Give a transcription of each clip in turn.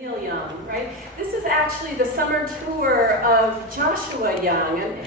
Neil Young, right? This is actually the summer tour of Joshua Young, and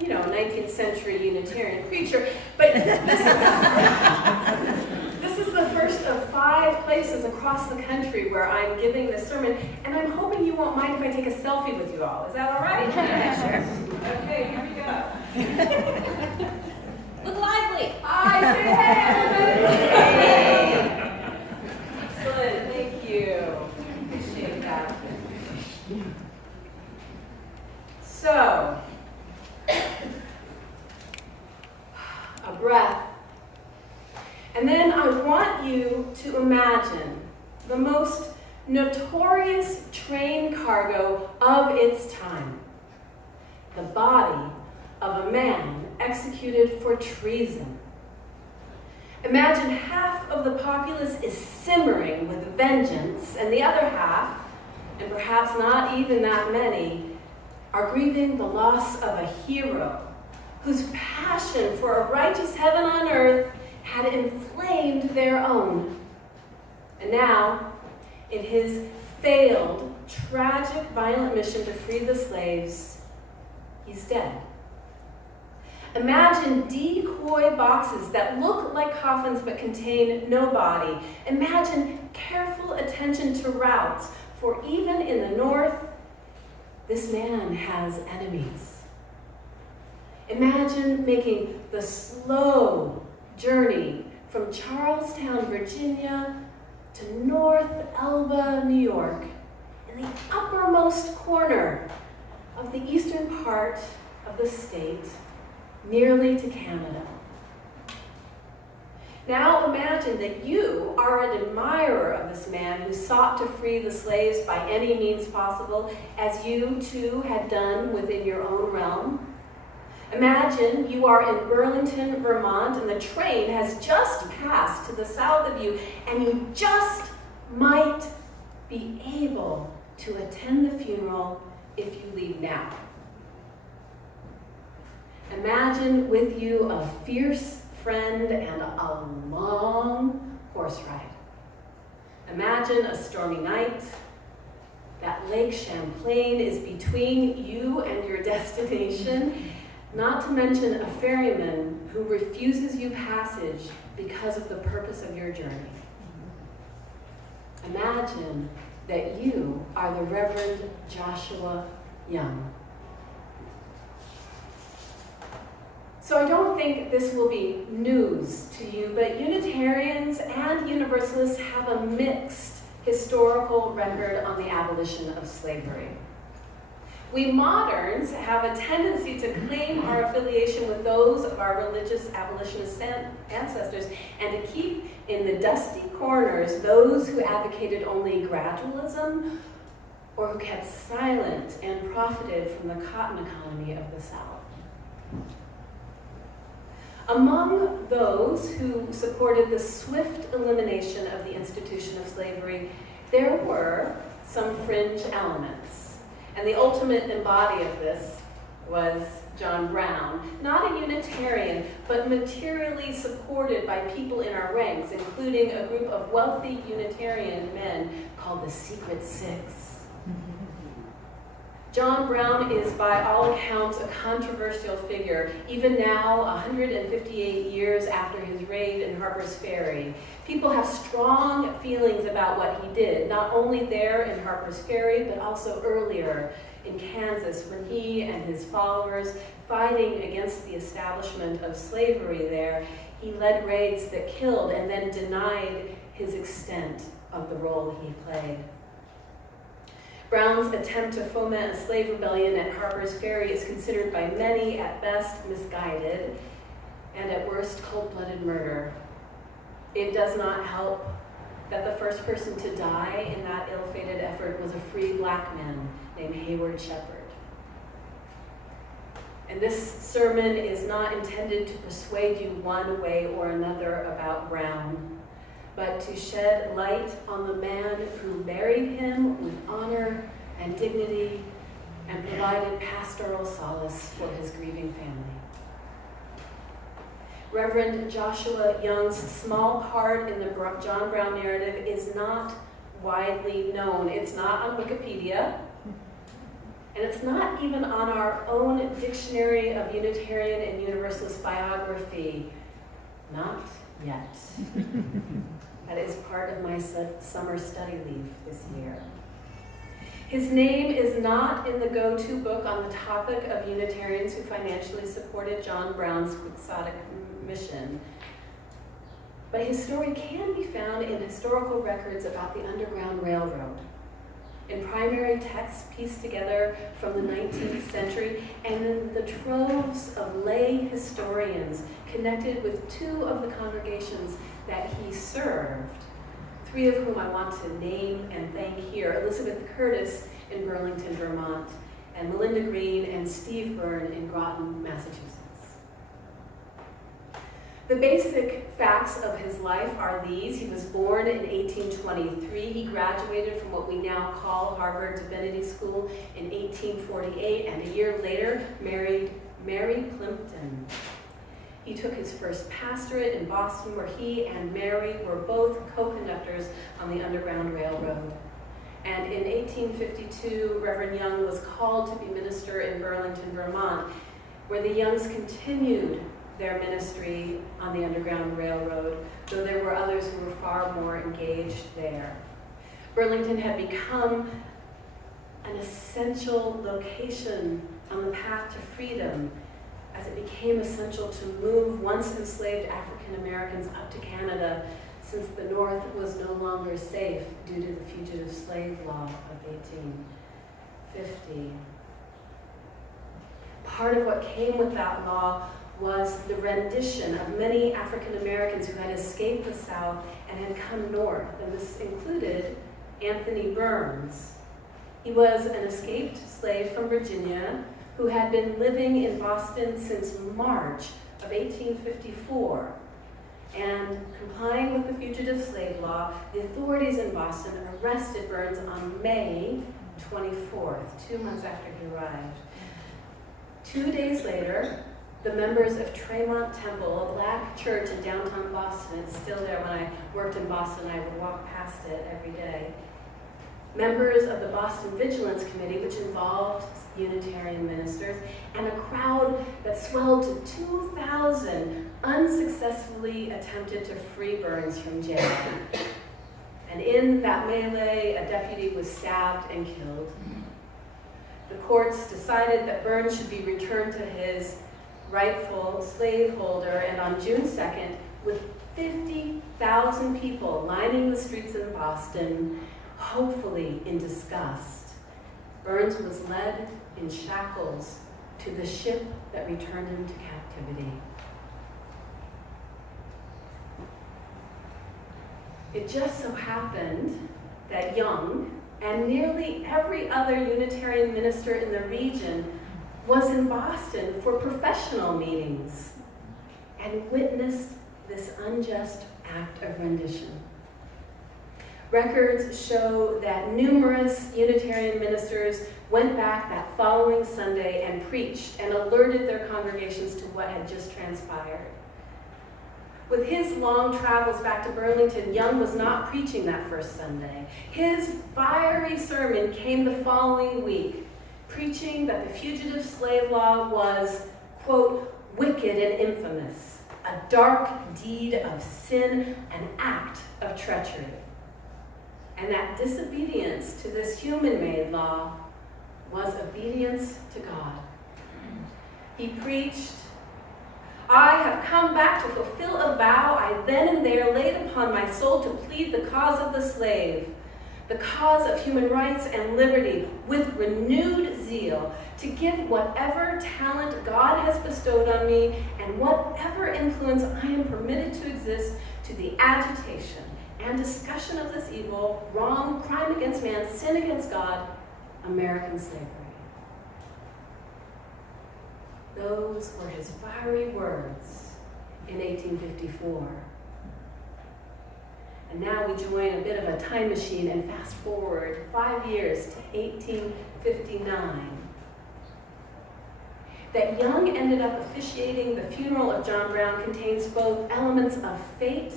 19th century Unitarian preacher. But this is the first of 5 places across the country where I'm giving this sermon, and I'm hoping you won't mind if I take a selfie with you all. Is that all right? Yeah, sure. Okay, here we go. Look lively. Hi, say hey, everybody. Excellent, thank you. Appreciate that. So, a breath. And then I want you to imagine the most notorious train cargo of its time. The body of a man executed for treason. Imagine half of the populace is simmering with vengeance, and the other half, and perhaps not even that many, are grieving the loss of a hero whose passion for a righteous heaven on earth had inflamed their own. And now, in his failed, tragic, violent mission to free the slaves, he's dead. Imagine decoy boxes that look like coffins but contain no body. Imagine careful attention to routes, for even in the north, this man has enemies. Imagine making the slow journey from Charlestown, Virginia, to North Elba, New York, in the uppermost corner of the eastern part of the state, nearly to Canada. Now imagine that you are an admirer of this man who sought to free the slaves by any means possible, as you too had done within your own realm. Imagine you are in Burlington, Vermont, and the train has just passed to the south of you, and you just might be able to attend the funeral if you leave now. Imagine with you a fierce friend and a long horse ride. Imagine a stormy night. That Lake Champlain is between you and your destination, not to mention a ferryman who refuses you passage because of the purpose of your journey. Imagine that you are the Reverend Joshua Young. So I don't think this will be news to you, but Unitarians and Universalists have a mixed historical record on the abolition of slavery. We moderns have a tendency to claim our affiliation with those of our religious abolitionist ancestors and to keep in the dusty corners those who advocated only gradualism or who kept silent and profited from the cotton economy of the South. Among those who supported the swift elimination of the institution of slavery, there were some fringe elements. And the ultimate embodiment of this was John Brown, not a Unitarian, but materially supported by people in our ranks, including a group of wealthy Unitarian men called the Secret Six. John Brown is, by all accounts, a controversial figure, even now, 158 years after his raid in Harper's Ferry. People have strong feelings about what he did, not only there in Harper's Ferry, but also earlier in Kansas, when he and his followers, fighting against the establishment of slavery there, he led raids that killed and then denied his extent of the role he played. Brown's attempt to foment a slave rebellion at Harper's Ferry is considered by many at best misguided and at worst cold-blooded murder. It does not help that the first person to die in that ill-fated effort was a free black man named Hayward Shepherd. And this sermon is not intended to persuade you one way or another about Brown, but to shed light on the man who buried him with honor and dignity and provided pastoral solace for his grieving family. Reverend Joshua Young's small part in the John Brown narrative is not widely known. It's not on Wikipedia, and it's not even on our own Dictionary of Unitarian and Universalist Biography. Not yet. That is part of my summer study leave this year. His name is not in the go-to book on the topic of Unitarians who financially supported John Brown's Quixotic mission. But his story can be found in historical records about the Underground Railroad, in primary texts pieced together from the 19th century, and in the troves of lay historians connected with two of the congregations that he served, three of whom I want to name and thank here: Elizabeth Curtis in Burlington, Vermont, and Melinda Green and Steve Byrne in Groton, Massachusetts. The basic facts of his life are these. He was born in 1823. He graduated from what we now call Harvard Divinity School in 1848, and a year later married Mary Plimpton. He took his first pastorate in Boston, where he and Mary were both co-conductors on the Underground Railroad. And in 1852, Reverend Young was called to be minister in Burlington, Vermont, where the Youngs continued their ministry on the Underground Railroad, though there were others who were far more engaged there. Burlington had become an essential location on the path to freedom, as it became essential to move once enslaved African Americans up to Canada, since the North was no longer safe due to the Fugitive Slave Law of 1850. Part of what came with that law was the rendition of many African Americans who had escaped the South and had come north, and this included Anthony Burns. He was an escaped slave from Virginia who had been living in Boston since March of 1854. And complying with the Fugitive Slave Law, the authorities in Boston arrested Burns on May 24th, 2 months after he arrived. 2 days later, the members of Tremont Temple, a black church in downtown Boston, it's still there. When I worked in Boston, I would walk past it every day. Members of the Boston Vigilance Committee, which involved Unitarian ministers, and a crowd that swelled to 2,000 unsuccessfully attempted to free Burns from jail. And in that melee, a deputy was stabbed and killed. The courts decided that Burns should be returned to his rightful slaveholder, and on June 2nd, with 50,000 people lining the streets in Boston, hopefully in disgust, Burns was led in shackles to the ship that returned him to captivity. It just so happened that Young and nearly every other Unitarian minister in the region was in Boston for professional meetings and witnessed this unjust act of rendition. Records show that numerous Unitarian ministers went back that following Sunday and preached and alerted their congregations to what had just transpired. With his long travels back to Burlington, Young was not preaching that first Sunday. His fiery sermon came the following week, preaching that the Fugitive Slave Law was, quote, wicked and infamous, a dark deed of sin, an act of treachery. And that disobedience to this human-made law was obedience to God. He preached, I have come back to fulfill a vow I then and there laid upon my soul to plead the cause of the slave, the cause of human rights and liberty with renewed zeal, to give whatever talent God has bestowed on me and whatever influence I am permitted to exist to the agitation and discussion of this evil, wrong, crime against man, sin against God, American slavery. Those were his fiery words in 1854. And now we join a bit of a time machine and fast forward 5 years to 1859. That Young ended up officiating the funeral of John Brown contains both elements of fate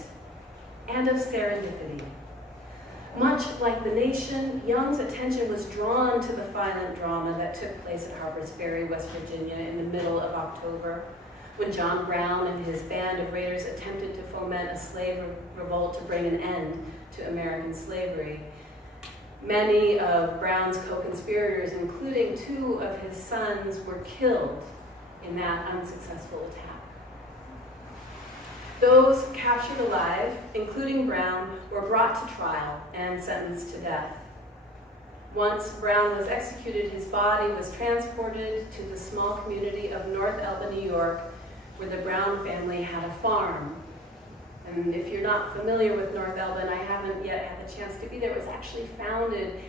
and of serendipity. Much like the nation, Young's attention was drawn to the violent drama that took place at Harper's Ferry, West Virginia in the middle of October, when John Brown and his band of raiders attempted to foment a slave revolt to bring an end to American slavery. Many of Brown's co-conspirators, including 2 of his sons, were killed in that unsuccessful attack. Those captured alive, including Brown, were brought to trial and sentenced to death. Once Brown was executed, his body was transported to the small community of North Elba, New York, where the Brown family had a farm. And if you're not familiar with North Elba, and I haven't yet had the chance to be there, it was actually founded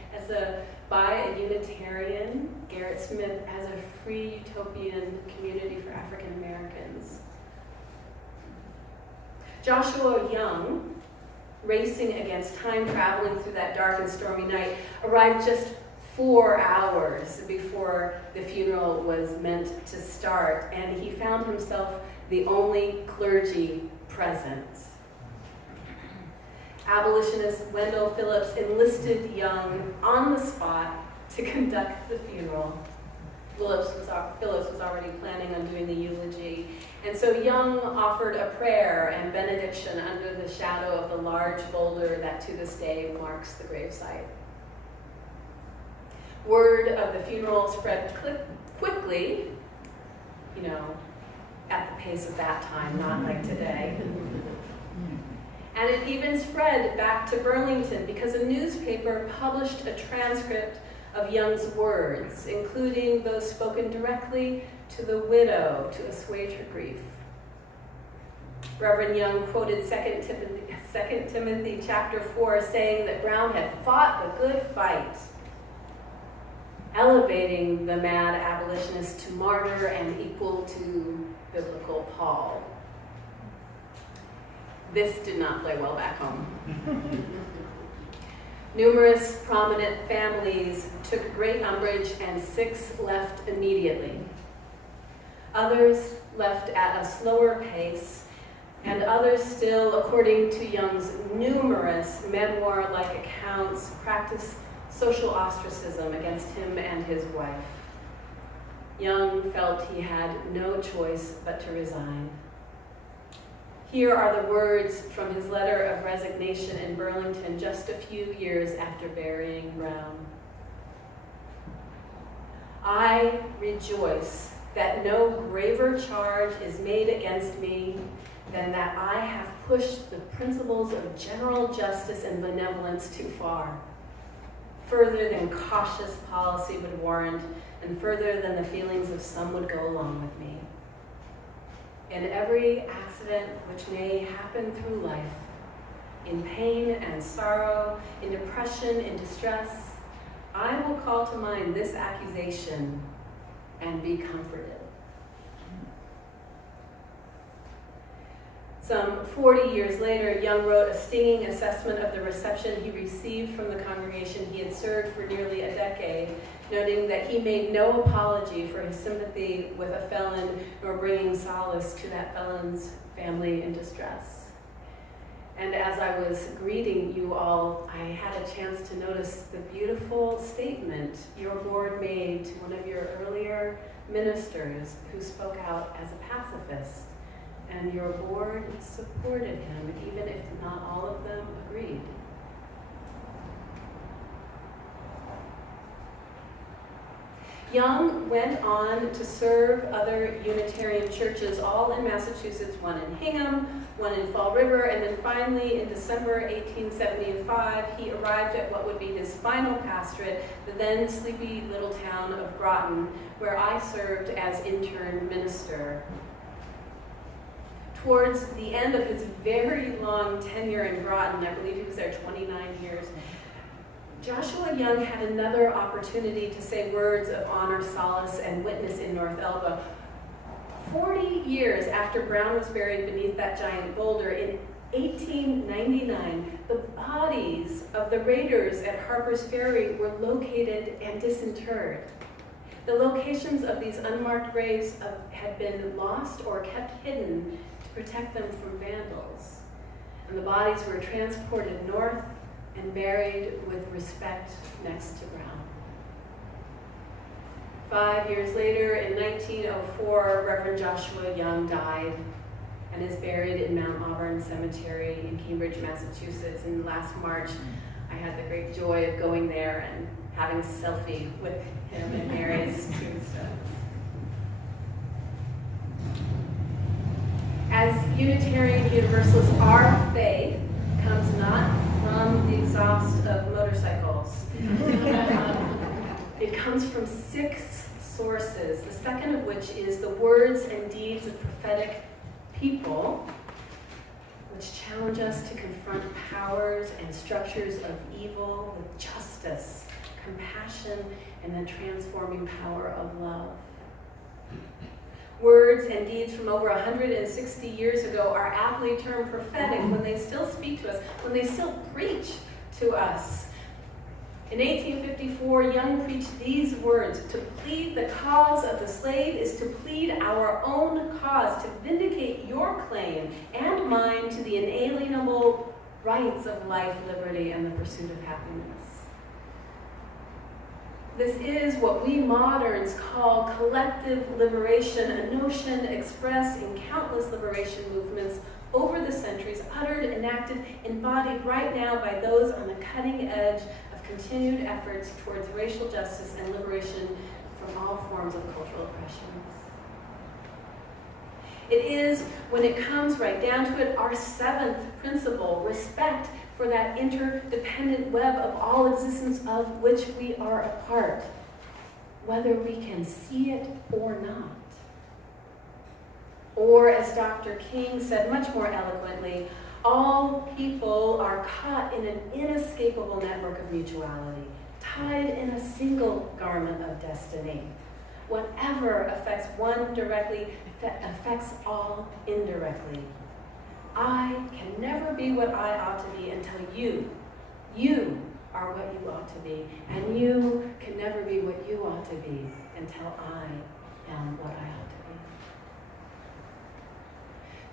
by a Unitarian, Garrett Smith, as a free utopian community for African Americans. Joshua Young, racing against time, traveling through that dark and stormy night, arrived just 4 hours before the funeral was meant to start, and he found himself the only clergy present. Abolitionist Wendell Phillips enlisted Young on the spot to conduct the funeral. Phillips was already planning on doing the eulogy, and so Young offered a prayer and benediction under the shadow of the large boulder that to this day marks the gravesite. Word of the funeral spread quickly, at the pace of that time, not like today. And it even spread back to Burlington because a newspaper published a transcript of Young's words, including those spoken directly to the widow to assuage her grief. Reverend Young quoted 2 Timothy chapter 4, saying that Brown had fought the good fight, elevating the mad abolitionist to martyr and equal to biblical Paul. This did not play well back home. Numerous prominent families took great umbrage, and 6 left immediately. Others left at a slower pace, and others still, according to Young's numerous memoir-like accounts, practiced social ostracism against him and his wife. Young felt he had no choice but to resign. Here are the words from his letter of resignation in Burlington just a few years after burying Brown. I rejoice that no graver charge is made against me than that I have pushed the principles of general justice and benevolence too far, further than cautious policy would warrant, and further than the feelings of some would go along with me. In every accident which may happen through life, in pain and sorrow, in depression, in distress, I will call to mind this accusation and be comforted. Some 40 years later, Young wrote a stinging assessment of the reception he received from the congregation he had served for nearly a decade, noting that he made no apology for his sympathy with a felon nor bringing solace to that felon's family in distress. And as I was greeting you all, I had a chance to notice the beautiful statement your board made to one of your earlier ministers who spoke out as a pacifist. And your board supported him, even if not all of them agreed. Young went on to serve other Unitarian churches, all in Massachusetts, one in Hingham, one in Fall River, and then finally in December 1875, he arrived at what would be his final pastorate, the then sleepy little town of Groton, where I served as intern minister. Towards the end of his very long tenure in Groton, I believe he was there 29 years, Joshua Young had another opportunity to say words of honor, solace, and witness in North Elba. 40 years after Brown was buried beneath that giant boulder, in 1899, the bodies of the raiders at Harper's Ferry were located and disinterred. The locations of these unmarked graves had been lost or kept hidden to protect them from vandals. And the bodies were transported north and buried with respect next to ground. 5 years later, in 1904, Reverend Joshua Young died and is buried in Mount Auburn Cemetery in Cambridge, Massachusetts. And last March, I had the great joy of going there and having a selfie with him and Mary's tombstone. As Unitarian Universalists, our faith comes not from the exhaust of motorcycles. It comes from 6 sources, the second of which is the words and deeds of prophetic people, which challenge us to confront powers and structures of evil with justice, compassion, and the transforming power of love. Words and deeds from over 160 years ago are aptly termed prophetic when they still speak to us, when they still preach to us. In 1854, Young preached these words: "To plead the cause of the slave is to plead our own cause, to vindicate your claim and mine to the inalienable rights of life, liberty, and the pursuit of happiness." This is what we moderns call collective liberation, a notion expressed in countless liberation movements over the centuries, uttered, enacted, embodied right now by those on the cutting edge of continued efforts towards racial justice and liberation from all forms of cultural oppression. It is, when it comes right down to it, our 7th principle: respect for that interdependent web of all existence of which we are a part, whether we can see it or not. Or, as Dr. King said much more eloquently, all people are caught in an inescapable network of mutuality, tied in a single garment of destiny. Whatever affects one directly affects all indirectly. I can never be what I ought to be until you are what you ought to be. And you can never be what you ought to be until I am what I ought to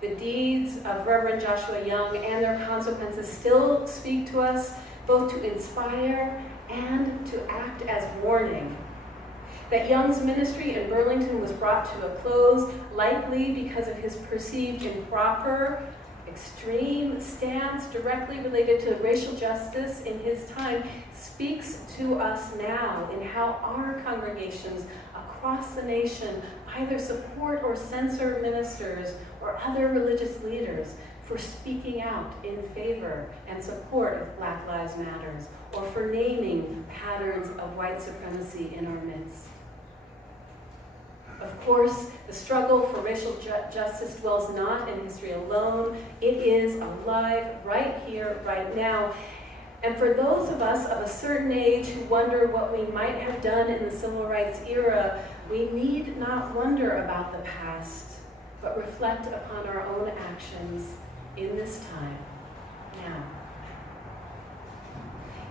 be. The deeds of Reverend Joshua Young and their consequences still speak to us, both to inspire and to act as warning. That Young's ministry in Burlington was brought to a close, likely because of his perceived improper, extreme stance directly related to racial justice in his time, speaks to us now in how our congregations across the nation either support or censor ministers or other religious leaders for speaking out in favor and support of Black Lives Matter, or for naming patterns of white supremacy in our midst. Of course, the struggle for racial justice dwells not in history alone. It is alive right here, right now. And for those of us of a certain age who wonder what we might have done in the civil rights era, we need not wonder about the past, but reflect upon our own actions in this time, now.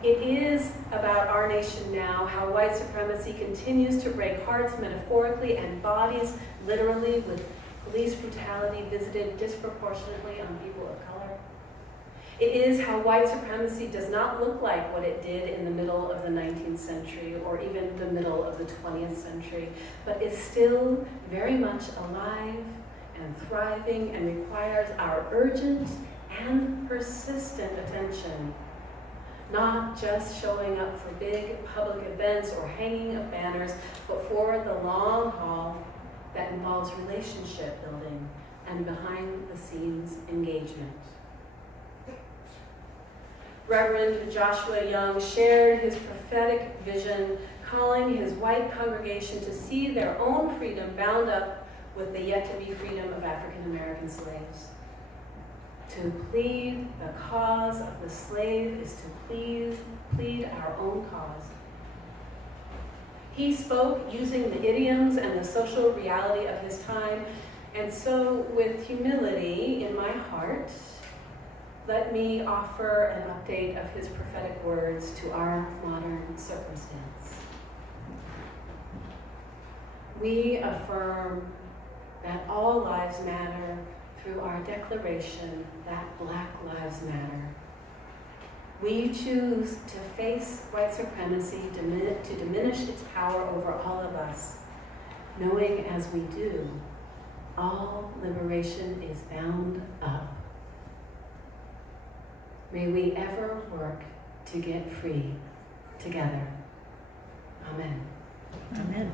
It is about our nation now, how white supremacy continues to break hearts metaphorically and bodies literally, with police brutality visited disproportionately on people of color. It is how white supremacy does not look like what it did in the middle of the 19th century or even the middle of the 20th century, but is still very much alive and thriving and requires our urgent and persistent attention. Not just showing up for big public events or hanging of banners, but for the long haul that involves relationship building and behind-the-scenes engagement. Reverend Joshua Young shared his prophetic vision, calling his white congregation to see their own freedom bound up with the yet-to-be freedom of African-American slaves. To plead the cause of the slave is to plead our own cause. He spoke using the idioms and the social reality of his time, and so with humility in my heart, let me offer an update of his prophetic words to our modern circumstance. We affirm that all lives matter through our declaration that Black Lives Matter. Will you choose to face white supremacy, to diminish its power over all of us, knowing as we do, all liberation is bound up? May we ever work to get free together. Amen. Amen.